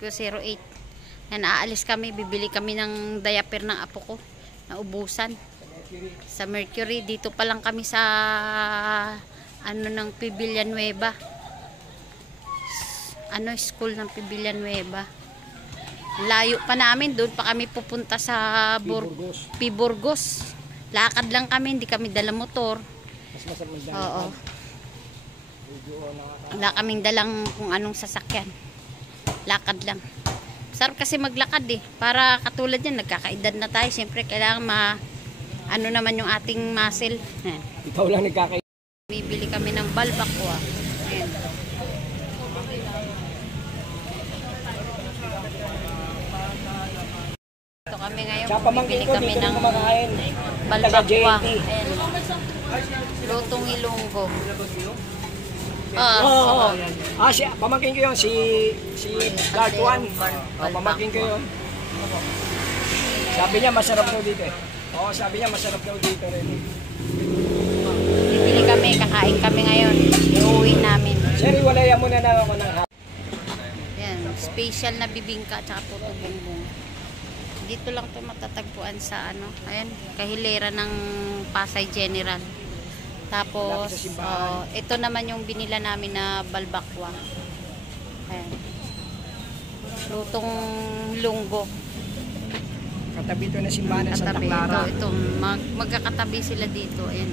08. Yan, aalis kami, bibili kami ng diaper ng apo ko na ubusan sa Mercury. Dito pa lang kami sa ano ng P. Villanueva, ano, school ng P. Villanueva. Layo pa namin, doon pa kami pupunta sa P. Burgos. Lakad lang kami, hindi kami dala motor. Oo. Wala kaming dalang kung anong sasakyan. Lakad lang. Sarap kasi maglakad eh. Para katulad yan, nagkakaedad na tayo. Siyempre, kailangan ano naman yung ating muscle. Ayan. Ikaw lang nagkakaedad. Bibili kami ng balbakwa. Ayan. Ito kami ngayon. Bibili kami ng balbakwa. Ayan. Lutong Ilonggo. Pamangkin ko yun, si Dark One. Pamangkin ko yun. Sabi niya masarap daw dito eh. Oo, sabi niya masarap daw dito rin. Bibili kami, kakain kami ngayon. Iuwi namin. Sir, iwalayan muna na ako ng hapon. Yan, special na bibingka at saka puto bumbong. Dito lang ito matatagpuan sa ano, ayan, kahilera ng Pasay General. Tapos, ito naman yung binila namin na balbakwa. Ayan. Lutong lunggo. Katabi ito na simbahan ng Santa Clara. Ito, magkakatabi sila dito. Ayan.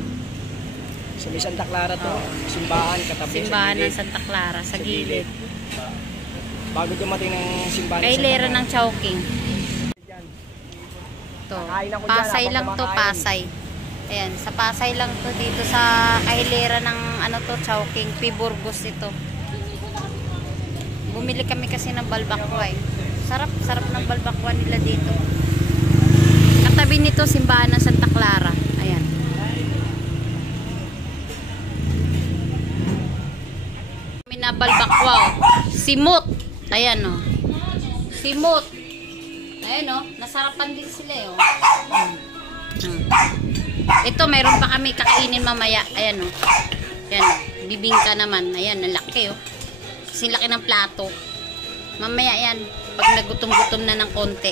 Sa may Santa Clara to, simbahan, katabi. Simbahan ng Santa Clara, sa gilid. Bago dumating ng simbahan. Kahilera ng Chowking. Ito, Pasay lang to, Pasay. Ayan, sa Pasay lang to, dito sa kahilera ng ano to, Chowking, P. Burgos ito. Bumili kami kasi ng balbakwa eh. Sarap ng balbakwa nila dito. Katabi nito, simbahan ng Santa Clara. Ayan. Kami na balbakwa oh. Simot. Ayan oh. Simot. Ayan oh, nasarapan din sila eh oh. Ito, meron pa kami kakainin mamaya. Ayan o. Ayan o. Bibingka naman. Ayan, ang laki o. Kasi laki ng plato. Mamaya yan. Pag nagutom-gutom na ng konti.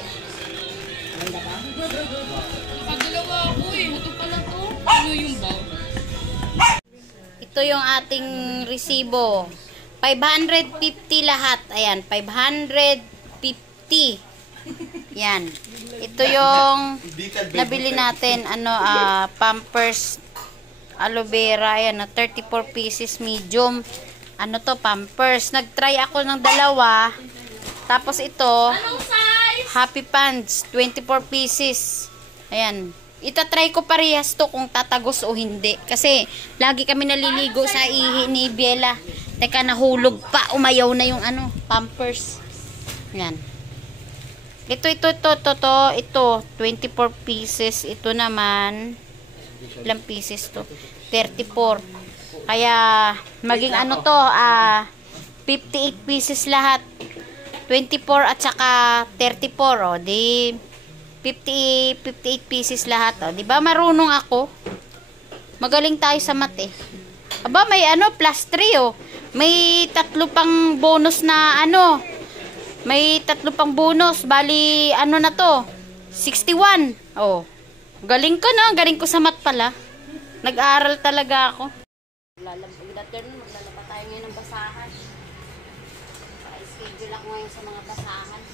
Nakadalawa ako eh. Ito pala to. Ano yung bag? Ito yung ating resibo. 550 lahat. Ayan, 550. Yan. Ito yung nabili natin, Pampers aloe vera. Ayan, 34 pieces medium. Ano to, Pampers. Nag-try ako ng dalawa. Tapos ito, Happy Pants, 24 pieces. Ayan. Itatry ko parehas to kung tatagos o hindi. Kasi, lagi kami naliligo sa ihi ni Biela. Teka, nahulog pa. Umayaw na yung Pampers. Ayan. Ito, 24 pieces. Ito naman, ilang pieces to? 34. Kaya, maging 58 pieces lahat. 24 at saka 34, o. Di, 58 pieces lahat, o. Di ba marunong ako? Magaling tayo sa math, eh. Aba, may plus 3, o. May 3 pang bonus na may 3 pang bonus. Bali, na to? 61. Oh. Galing ko, no? Galing ko sa math pala. Nag-aaral talaga ako. Maglalaba tayo ngayon ng basahan. Pa-schedule ako ngayon sa mga basahan.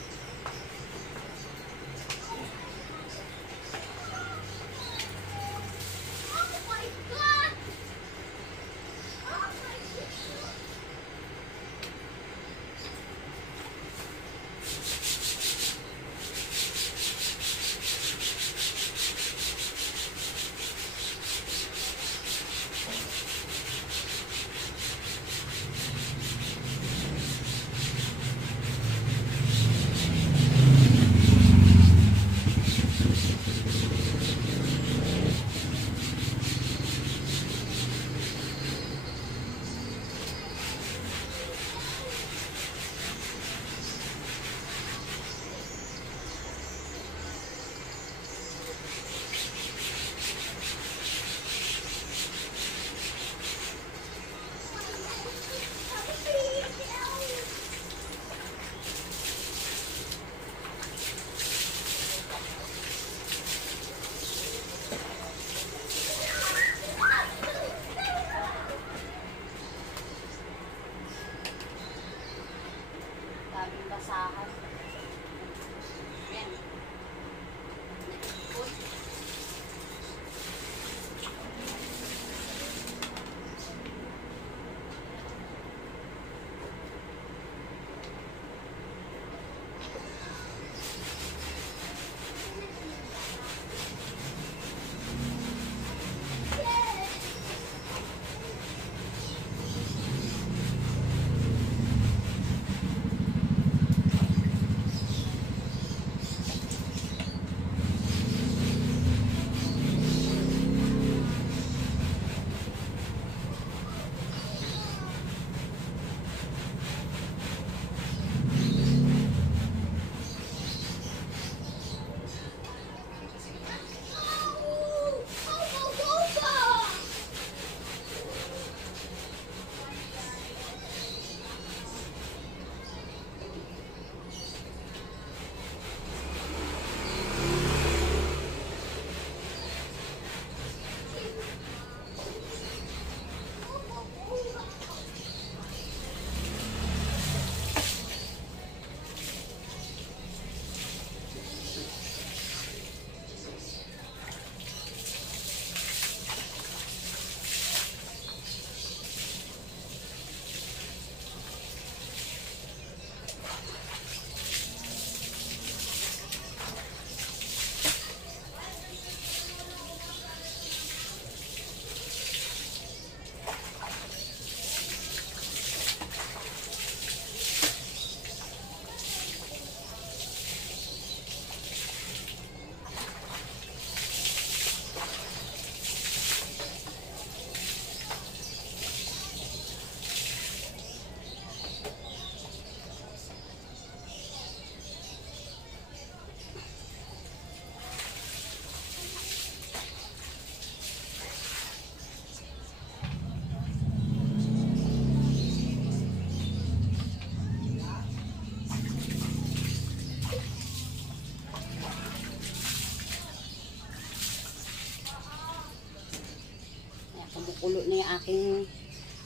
Kumukulo na yung aking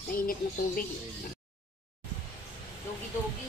mainit na tubig. Dogi-dogi.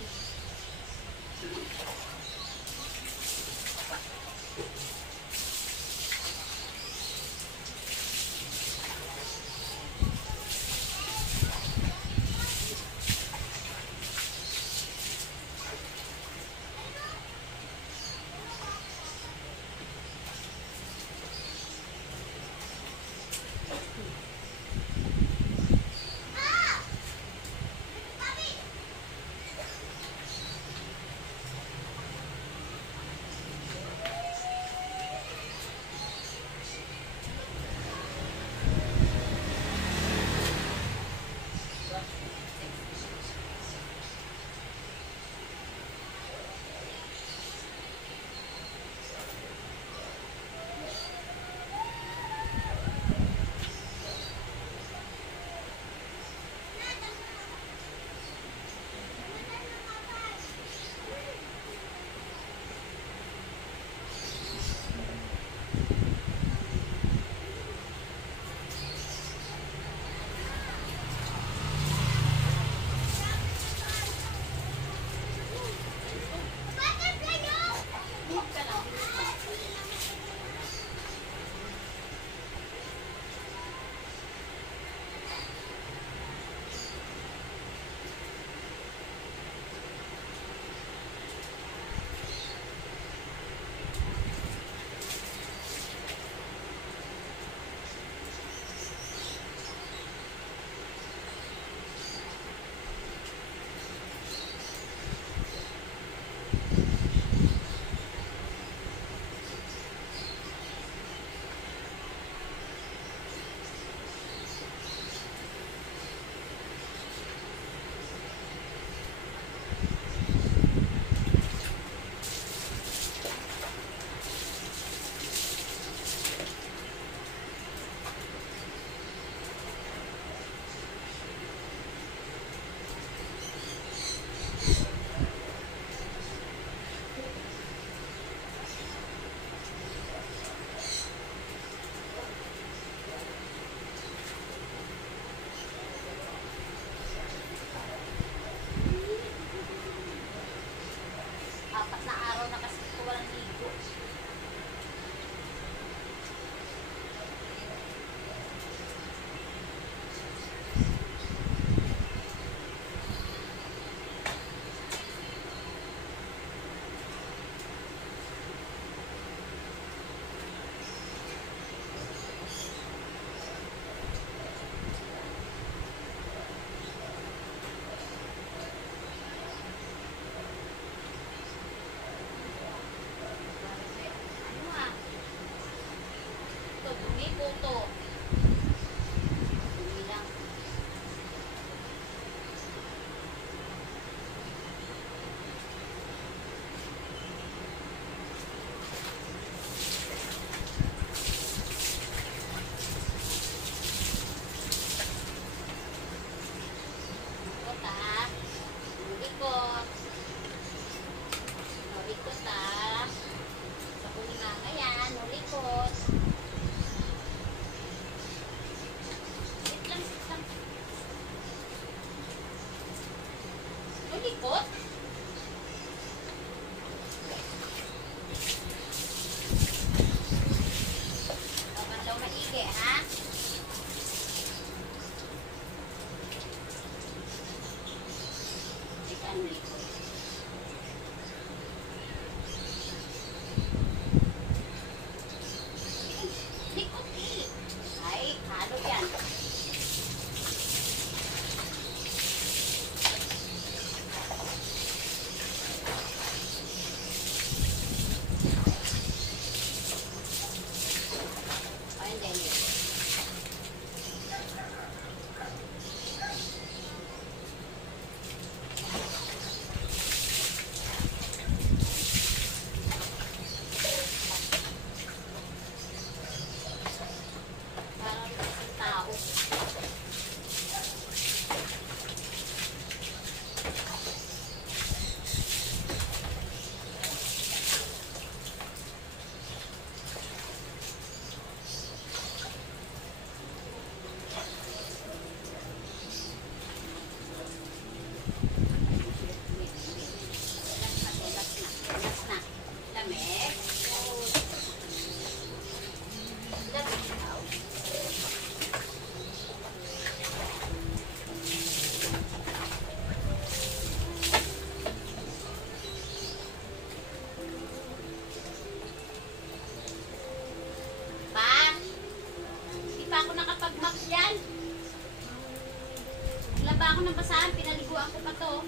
ng basahan, pinaliguan ko pa to.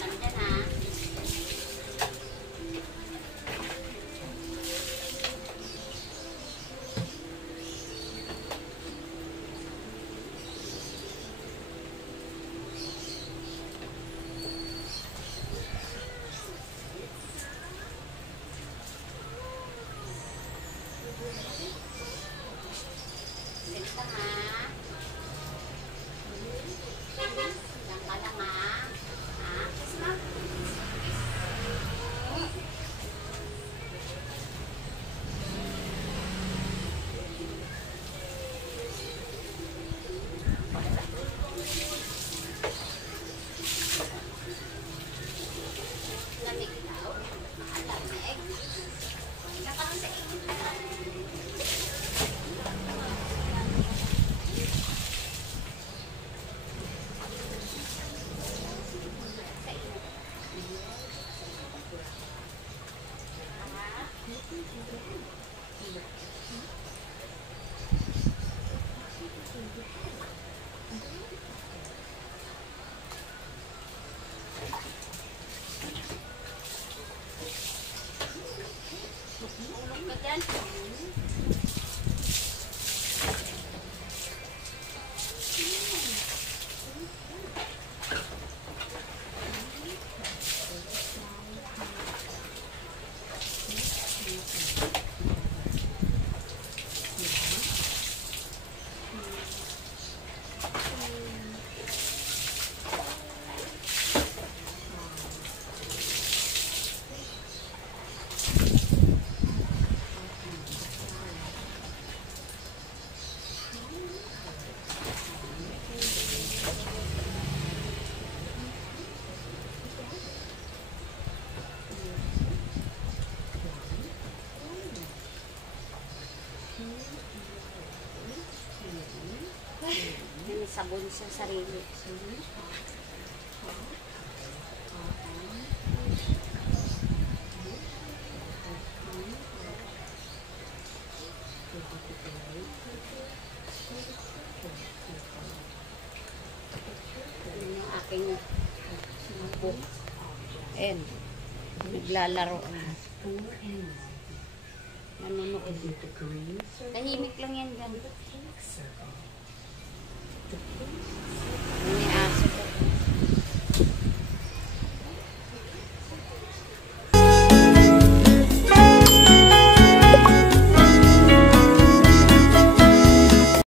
Nandyan ha. Senta ha. Diyan ka lang ha. Ha? Kiss mo. Lamig daw. Malamig. Nakaroon sa inyo. Ulog ka dyan. May sabon sa sarili. Yun yung aking book. Ayan. Naglalaro. Nanonood. Tahimik lang yan gan.